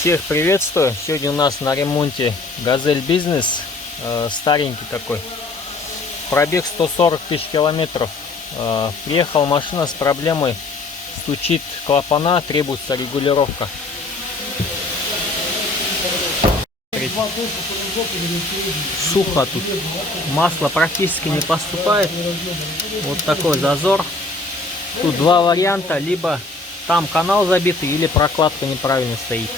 Всех приветствую! Сегодня у нас на ремонте Газель Бизнес, старенький такой, пробег 140 тысяч километров. Приехала машина с проблемой, стучит клапана, требуется регулировка. Сухо тут, масло практически не поступает, вот такой зазор. Тут два варианта, либо там канал забитый, или прокладка неправильно стоит.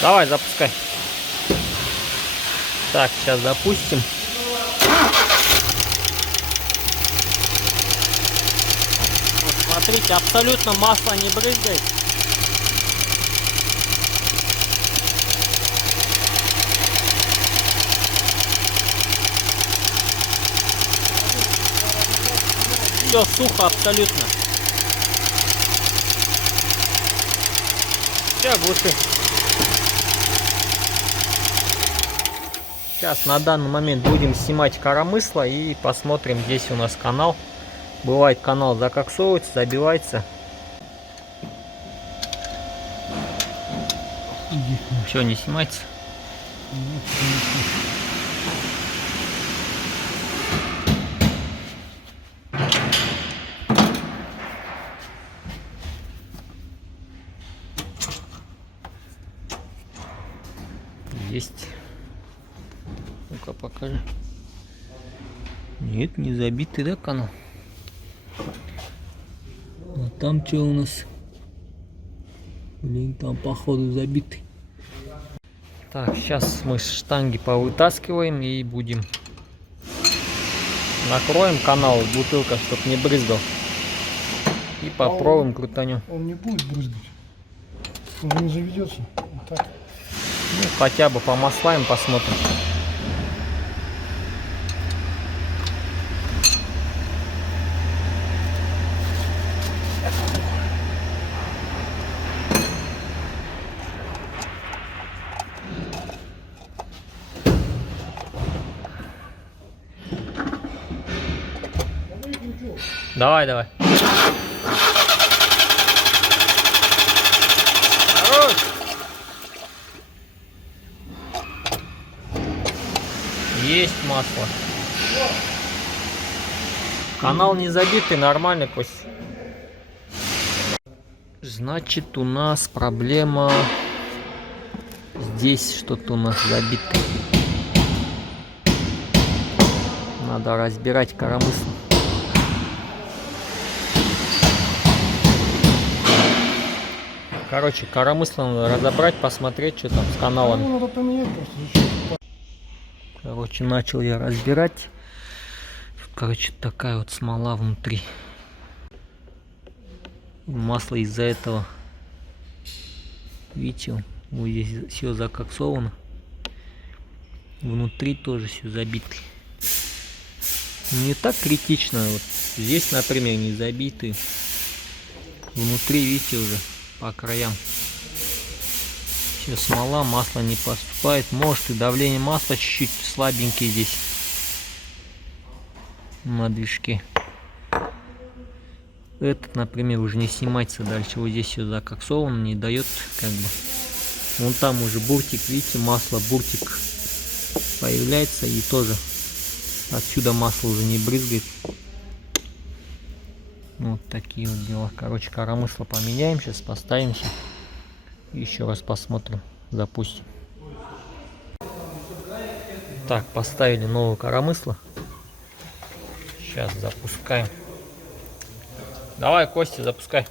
Давай, запускай. Так, сейчас запустим. Вот, смотрите, абсолютно масло не брызгает. Все сухо абсолютно. Все, глуши. Сейчас на данный момент будем снимать коромысло и посмотрим. Здесь у нас канал. Бывает, канал закоксовывается, забивается. Все, не снимается. Есть. Ну-ка покажи. Нет, не забитый, да, канал? А там что у нас? Блин, там походу забитый. Так, сейчас мы штанги повытаскиваем и будем. Накроем канал, бутылка, чтобы не брызгал. И попробуем, крутанем. Он не будет брызгать. Он не заведется. Вот так. Ну, хотя бы помаслаем, посмотрим. Давай, давай. Хорош. Есть масло. Канал не забитый, нормальный, Кость. Значит, у нас проблема. Здесь что-то у нас забито. Надо разбирать коромысло. Короче, коромысло надо разобрать, посмотреть, что там с каналом. Надо поменять просто. Короче, начал я разбирать. Тут, короче, такая вот смола внутри. Масло из-за этого. Видите, вот здесь все закоксовано. Внутри тоже все забито. Не так критично. Вот здесь, например, не забиты. Внутри, видите, уже по краям. Все смола, масло не поступает. Может и давление масла чуть-чуть слабенький здесь на движке. Этот, например, уже не снимается дальше. Вот здесь все закоксовано, не дает как бы. Вон там уже буртик, видите, масло, буртик появляется, и тоже отсюда масло уже не брызгает. Вот такие вот дела. Короче, коромысло поменяем, сейчас поставимся. Еще раз посмотрим, запустим. Так, поставили новое коромысло. Сейчас запускаем. Давай, Костя, запускай.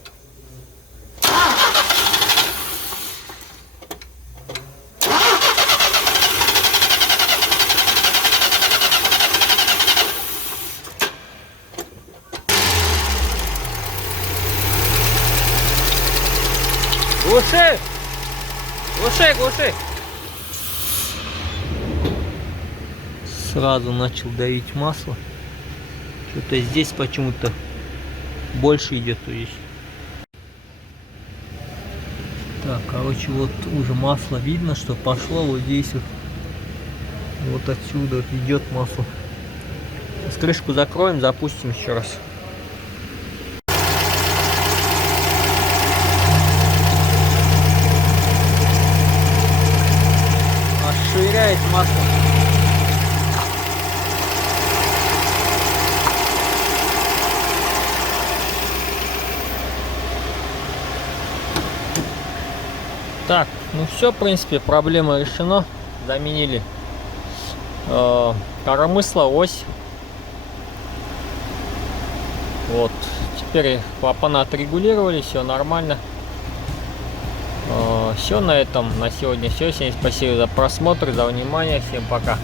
Глуши! Глуши, глуши! Сразу начал давить масло. Что-то здесь почему-то больше идет здесь. Так, короче, вот уже масло видно, что пошло вот здесь вот. Вот отсюда идет масло. Сейчас крышку закроем, запустим еще раз. Так, ну все, в принципе, проблема решена. Заменили коромысло, ось. Вот, теперь клапана отрегулировали, все нормально. Все на этом, на сегодня все. Всем спасибо за просмотр, за внимание, всем пока.